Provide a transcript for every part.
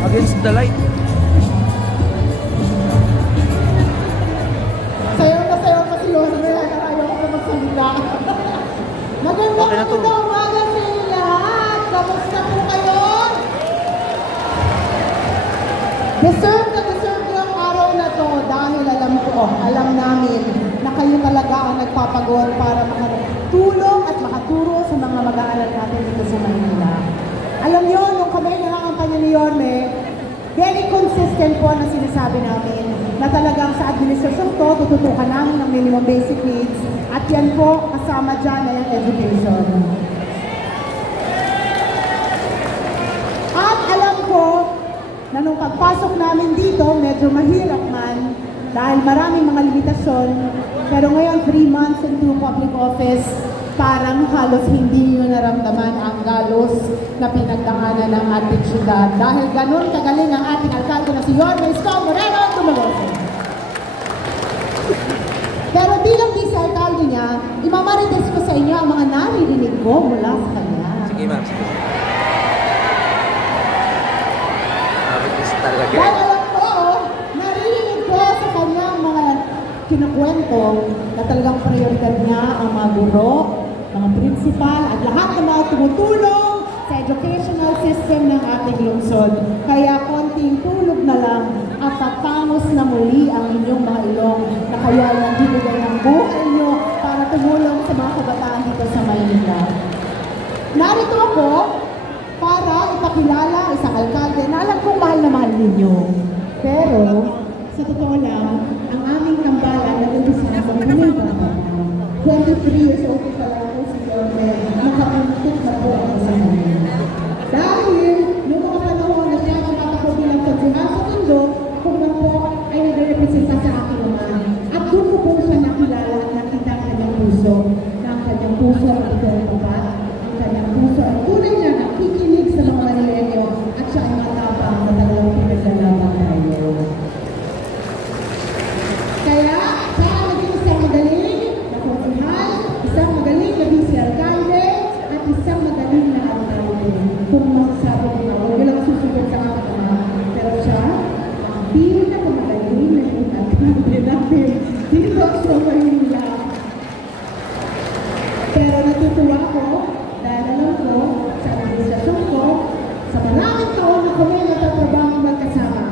Against the light. Sayaw pa si Yorme. Ayaw ko magsalita. Magandang umaga sa inyo lahat. Kamusta po kayo? Deserve niyo ang araw na to dahil alam namin na kayo talaga ang nagpapagod para makatulong at makaturo sa mga mag-aaral natin dito sa Manila. Alam niyo, nung kami nakakampanya ni Yorme, very consistent po na sinasabi namin na talagang sa administrasyon to, tututukan namin ng minimum basic needs at yan po, kasama dyan na yung education. At alam ko na nung pagpasok namin dito, medyo mahirap man dahil maraming mga limitasyon, pero ngayon 3 months into public office, parang halos hindi nyo naramdaman ang galos na pinagdaanan ng ating syudad. Dahil ganun kagaling ang ating alkalde na si Yorme Isko Moreno Dumagoso. Pero bilang vice-alkalde niya, imamarites ko sa inyo ang mga naririnig ko mula sa kanya. Sige ma'am, sige. Dahil alam ko, naririnig ko sa kanyang mga kinukwento na talagang prioridad niya ang mga guro, mga principal, at lahat ng mga tumutulong sa educational system ng ating lungsod. Kaya konting tulog na lang at tatangos na muli ang inyong mga ilong na kayo ay nagbibigay ng buhay nyo para tumulong sa mga kabataan dito sa Maynila. Narito ako para ipakilala ang isang alkalde na alam kong mahal na mahal ninyo. Pero, sa totoo lang, ang aming tambalan nag-umpisa na kami bata. 23 years old pa lang ako si Yorme, nakapuntot na po ako sa kanya. Dahil, yung mga panahon na siya nakatakbo bilang kadzihan sa mundo, kung na po ay nag-representa sa aking ama. At doon ko po siya nakilala at nakita ang kanyang puso, na ang kanyang puso ang ipinapapat, ang kanyang puso ang tunay niya nakikinig sa mga Manileño at siya ay matapang na talagang pinaglalaban tayo. Kaya, siya naging isang magaling na konsihan, isang magaling na vice-alkalde, at isang magaling na alkalde. Kung masasabi ko na, huwag lang susunod sa aking ama, pero siya, ang pinakamagaling na alkalde natin dito sa Maynila. Pero natutuwa ko, dahil alam ko, sa administrasyon ko, sa maraming taon na kami natatrabaho magkasama,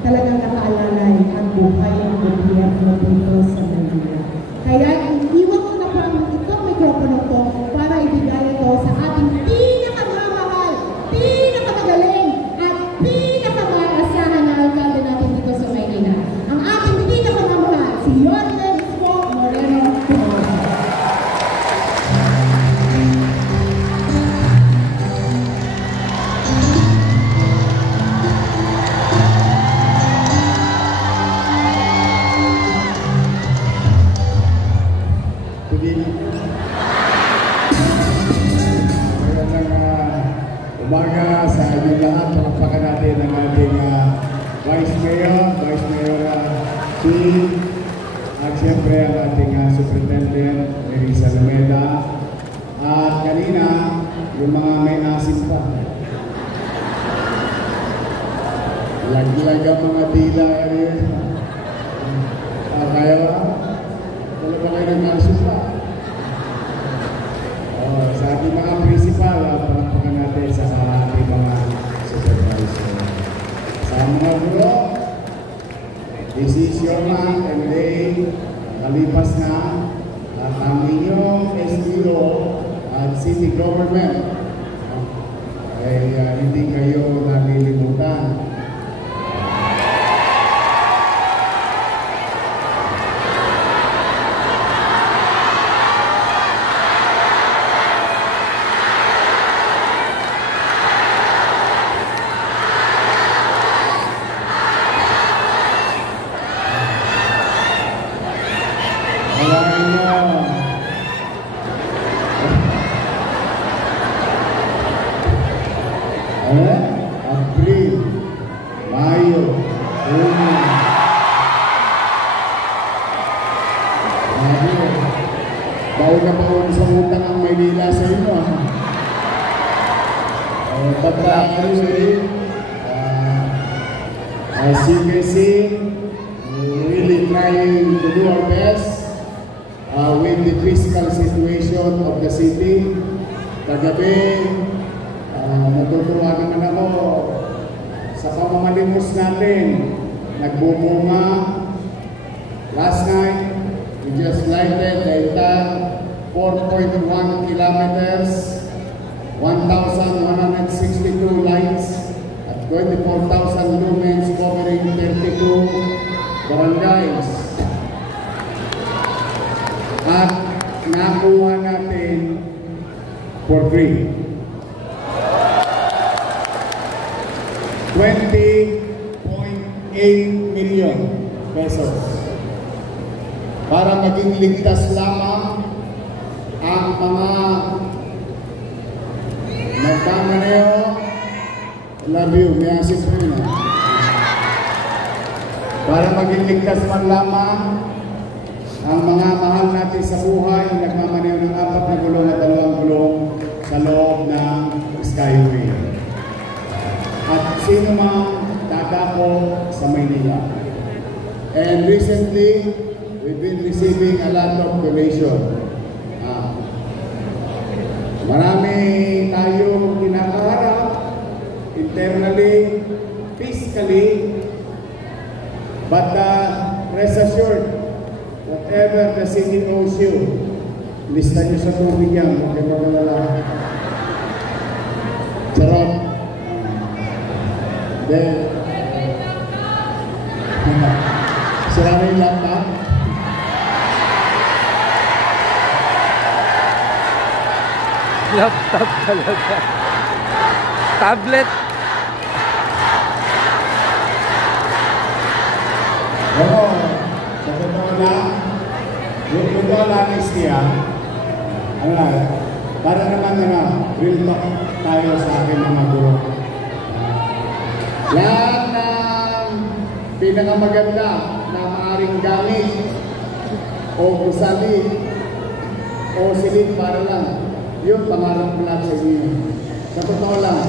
talagang nakaalalay ang buhay ng gobyerno dito sa Manila. Kaya iiwan ko na po ang itong mikropono ko para ibigay ito sa ating pinakamamahal, pinakamagaling, at pinakamaasahan na alkalde natin dito sa Maynila. Ang ating pinakamamahal, si Yorme Isko Moreno Dumagoso. Umaga sa inyong lahat, palakpakan natin ang ating Vice Mayor Chief, at siyempre ang ating Superintendent, Marisa Lumeda, at kanina, yung mga may asim pa. Lag-lag ang mga dila. Kaya ba? Wala ba kayo ng asim pa? Sa ating mga principal, palakpakan natin sa ating mga supervisor. Sa mga guro, decision na, MLA, kalipas na, at ang inyong SDO at city government ay hindi kayo nalilimutan. Abril, Mayo, Junio. Baon na baon sa utang ang Maynila sa inyo. As you can see, we're really trying to do our best with the fiscal situation of the city. Kagabi, natutuwa naman ako sa pamamalimos natin. Nagbubunga. Last night, we just lighted the entire 4.1 kilometers, 1,162 lights, at 24,000 lumens covering 32 barangays. At nakuha natin for free 20.8 million pesos para maging ligtas lamang ang mga nagmamaneho. Love you, may asip mo yun. Para maging ligtas man lamang ang mga mahal natin sa buhay, nagmamaneho ng 4 na gulong at 2 gulong sa loob ng Skyway. At sino mang dadako sa Maynila. And recently, we've been receiving a lot of donation. Marami tayong kinakaharap internally, fiscally, but rest assured, whatever the city owes you, lista nyo sa tubig yan, huwag kayo magalala. Charot. Then, sila na yung laptop. Laptop talaga. Tablet. Oo, sa totoo na, yung totoo lang istiya, para naman real talk tayo sa akin mga guro. Lahat ng pinakamaganda na maaaring gamit o gusali o silid para lang, yun pangarap ko lang sa inyo. Sa totoo lang,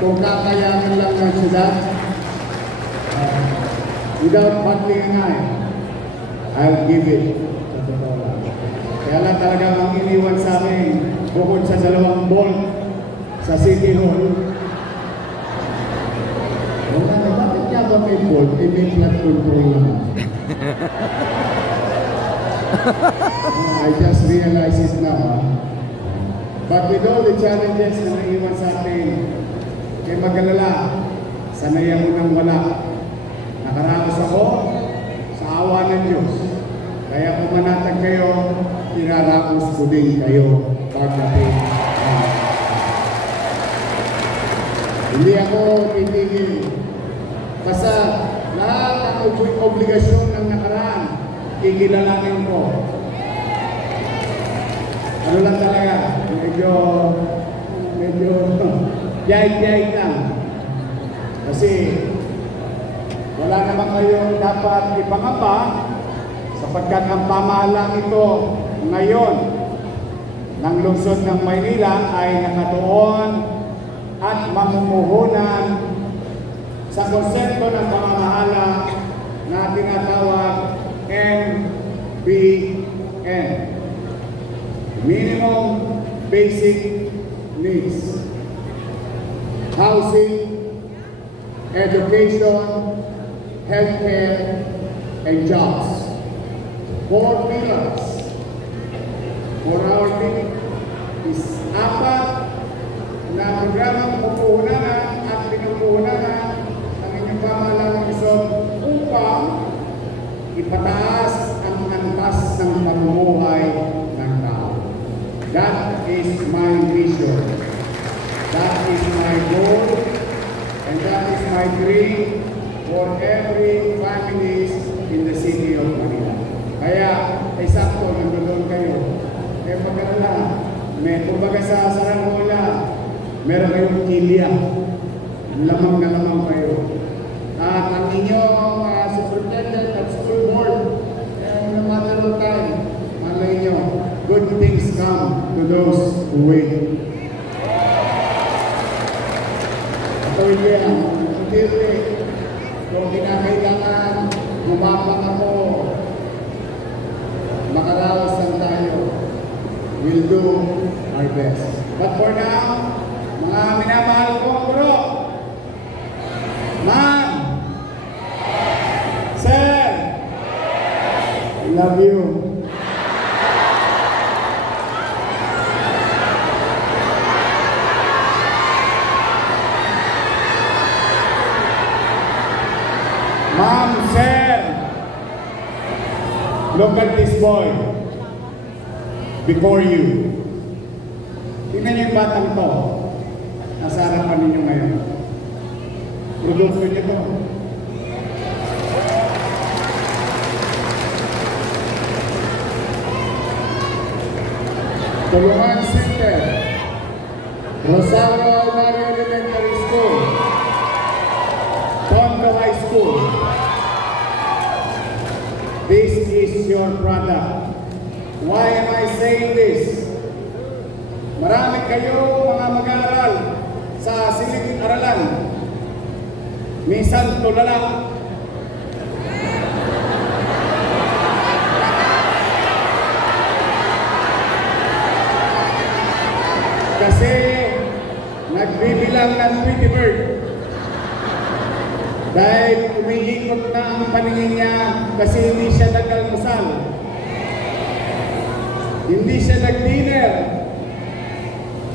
kung kakayanan lang ng syudad, without battling an eye, I'll give it. Sa totoo lang. Kaya lang talagang ang iniwan sa amin, bukod sa 2 bolt sa City Hall, bakit niya ba may bolt? May flat control naman. I just realized it now. But with all the challenges na naiwan sa atin, kay mag-alala, sanayan mo nang wala. Nakaraos ako sa awa ng Diyos. Kaya kung manatag kayo, iraraos ko din kayo pagdating. Hindi ako titigil. Basta lahat ng obligasyon ng nakaraan, kikilalanin ko. Ano lang talaga, medyo yay-yay lang. Kasi wala naman kayong dapat ipangapa sapagkat ang pamahalaan ito ngayon ng lungsod ng Maynila ay nakatuon at mamumuhunan sa konsepto ng pamamahala na tinatawag MBN. Minimum Basic Needs. Housing, education, healthcare, and jobs. 4 pillars. For our team is 4 na programang pupuhunan at pinupuhunan ang inyong pamahalaan upang ipataas ang antas ng pamumuhay ng tao. That is my vision. That is my goal. And that is my dream for every families in the city of Manila. Kaya, sakto, nandun kayo. Kaya pagkalala, may kumbaga sa Saranggola, meron kayong kilya. Lamang na lamang kayo. At ang inyong superintendent at school board, no matter what time, malay nyo, good things come to those who wait. Ito yan, Kung kinakailangan, gumapang ako. Makaraos lang tayo. We'll do our best. But for now, mga minamahal kong guro, ma'am, sir, I love you. Ma'am, sir, look at this boy before you. Tingnan niyo yung batang to. Nasa harapan ninyo ngayon. Produkto niyo to. Tulungan Center, Rosario Almario Elementary School, Tondo High School. This is your product. Why am I saying this? Marami kayo mga mag-aaral sa silid-aralan. Minsan tulala. Kasi nagbibilang ng Tweety Bird. Dahil umiikot na ang paningin niya kasi hindi siya nag-almusal. Hindi siya nag-dinner.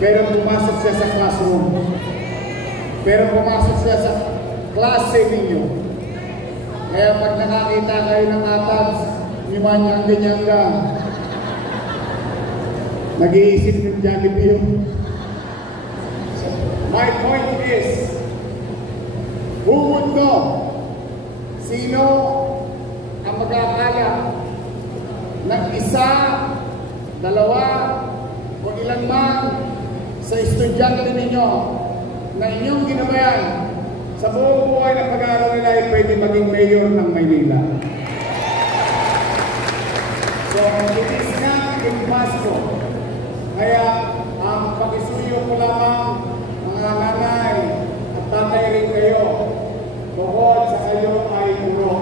Pero pumasok siya sa classroom. Pero pumasok siya sa klase ninyo. Kaya pag nakakita kayo ng atas, ganyan ka. Nag-iisip ng Jollibee yun. My point is, who would know? Sino ang mag-akala ng isa, dalawa, o ilan man sa estudyante ninyo na inyong ginabayan sa buong buhay ng pag-aaral nila ay pwede maging mayor ng Maynila. So, it is not impossible. Kaya, ang pakisuyo ko lamang mga nanay at tatay rin kayo, bukod sa kayo ay guro.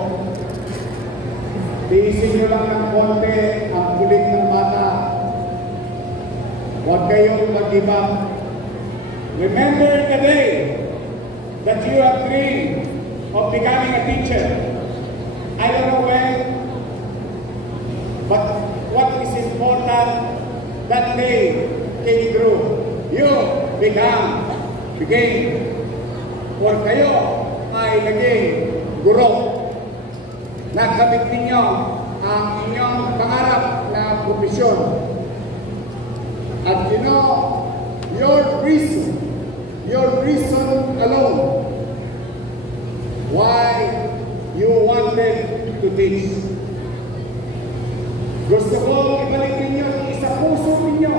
Tiisin nyo lang ng konti ang kulit ng bata. Huwag kayong mag-give up. Remember the day that you have dreamed of becoming a teacher. I don't know when, but what is important, that day came true. You became, or kayo ay naging guro. Nagkabit ninyo ang inyong pangarap na profesyon. At you know, your reason alone why you wanted to teach. Gusto ko ibalik ninyo sa puso ninyo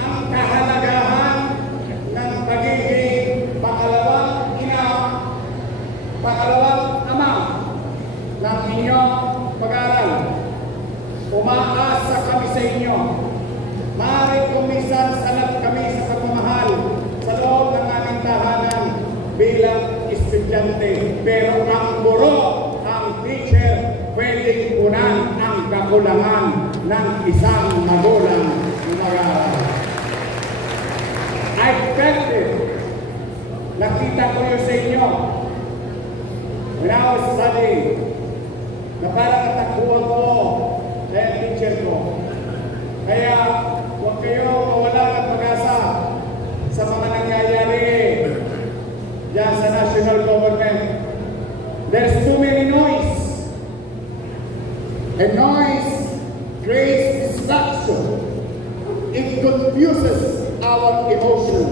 ang kahalagahan ng pagiging pangalawang ina, pangalawang ama ng inyong pag-aaral. Umaasa kami sa inyo. Maaaring kumisan sanat kami sa pagmamahal sa loob ng aming tahanan bilang estudyante. Pero ang guro, ang teacher, pwedeng punan ang kakulangan ng isang magulang na mag-aaral. I felt it. Nakita ko yun sa inyo. When I was studying, na parang natakbuhan ko dahil teacher ko. Kaya huwag kayo mawala ng pag-asa sa mga nangyayari dyan sa national government. There's too many noise. And noise creates distraction. It confuses our emotion.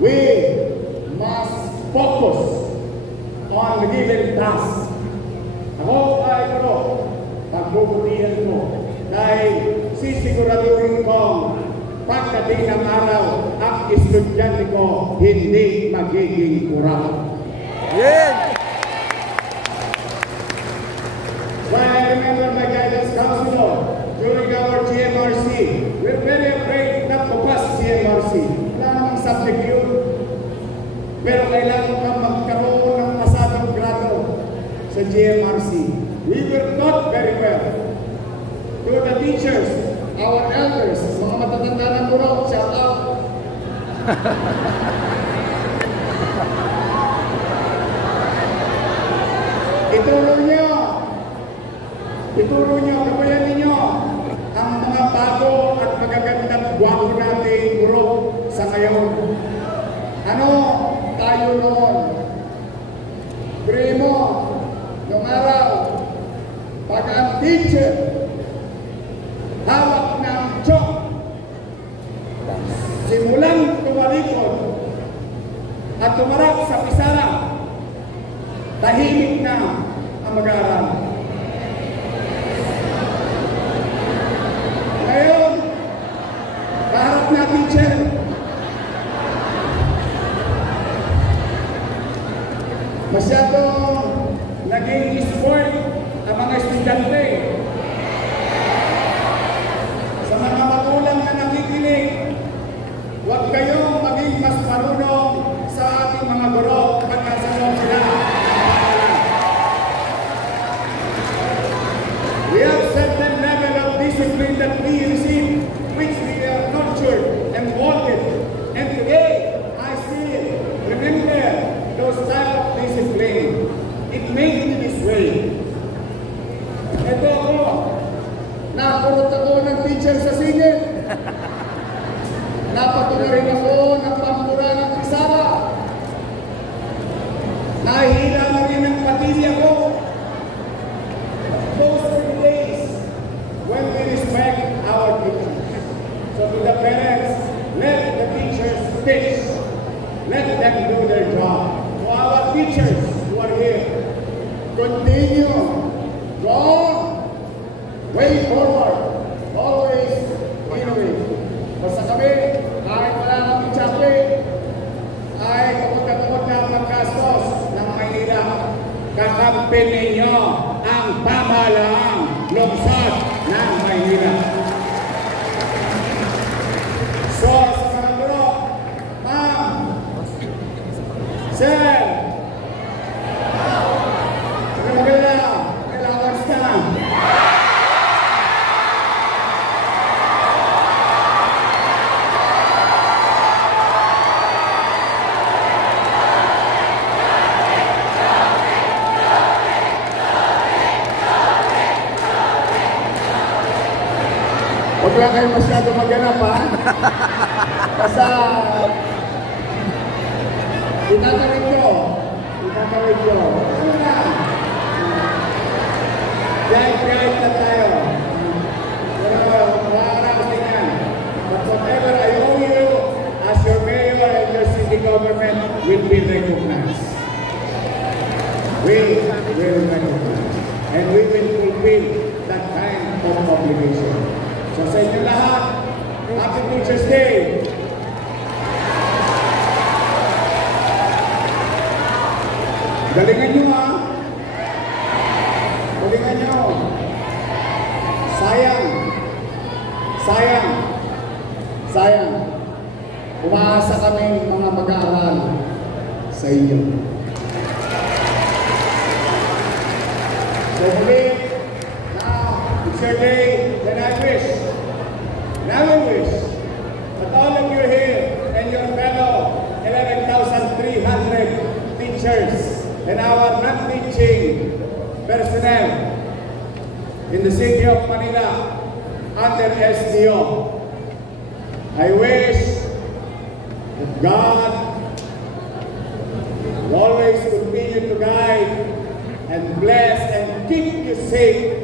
We must focus on the given task. Ako ay ito, pagbubutihan ko. Dahil sisiguraduhin ko pagdating ng araw, ang estudyante ko hindi magiging kurap. Yeah! When I remember my guidance counselor during our GMRC, we're very afraid not to pass GMRC. Wala namang subject yun. Pero kailangan kang magkaroon ng masadong GMRC. We were taught very well. To the teachers, our elders, mga matatanda ng guro, shout out. Ituro nyo, kabayan ninyo ang mga bago at magagandang gwapo nating guro sa ngayon. Ano tayo noon? Primo, noong araw, pag ang teacher hawak ng chok, simulang tumalikod at tumarap sa pisara, tahimik na ang mag-aaral. Ngayon, kaharap na teacher, masyadong naging sport ang mga estudyante. Sa mga magulang na nakikinig, huwag kayong maging mas marunong sa ating mga guro kapag kasalong sila. We have certain level of discipline that we receive, which we are nurtured and molded. And today, I still remember those type of discipline. It made me this way. Ito ako, nakurot ako ng teacher sa singit. Napato na rin ako ng pambura ng pisara. Nahihila na rin ang patilya ko. Those were the days when we respect our teachers. So to the parents, let the teachers teach. Let them do their job. To our teachers who are here, continue. Go way forward. Always innovate. Basta kami, kahit wala kami chocolate, ay kapag-kapag na pagkastos ng Maynila, kakampi ninyo ang pamahalaang lungsod ng Maynila. So, sa mga guro, ma'am, sir, sige maganda, kailangan na. Huwag lang kayo masyado maghanap, ha? Kasi tinatawid ko. Ano na? Guide na tayo. Pero makakaraos din yan. But whatever I owe you, as your mayor and your city government will be recognized. We will recognize. And we will fulfill that kind of obligation. So sa inyo lahat, Happy Teacher's Day! Galingan nyo, ha? Galingan nyo. Sayang. Umaasa kami mga mag-aaral sa inyo. So muli, now, it's your day, then I wish that all of you here and your fellow 11,300 teachers and our non-teaching personnel in the city of Manila under SDO. I wish that God will always continue to guide and bless and keep you safe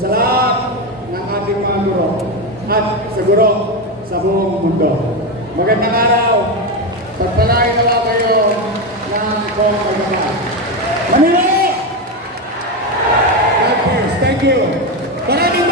sa lahat ng ating mga guro at siguro sa buong mundo. Magandang araw. Pagpalain nawa kayo ng buong pagkakas. Manila! God bless. Thank you. Maraming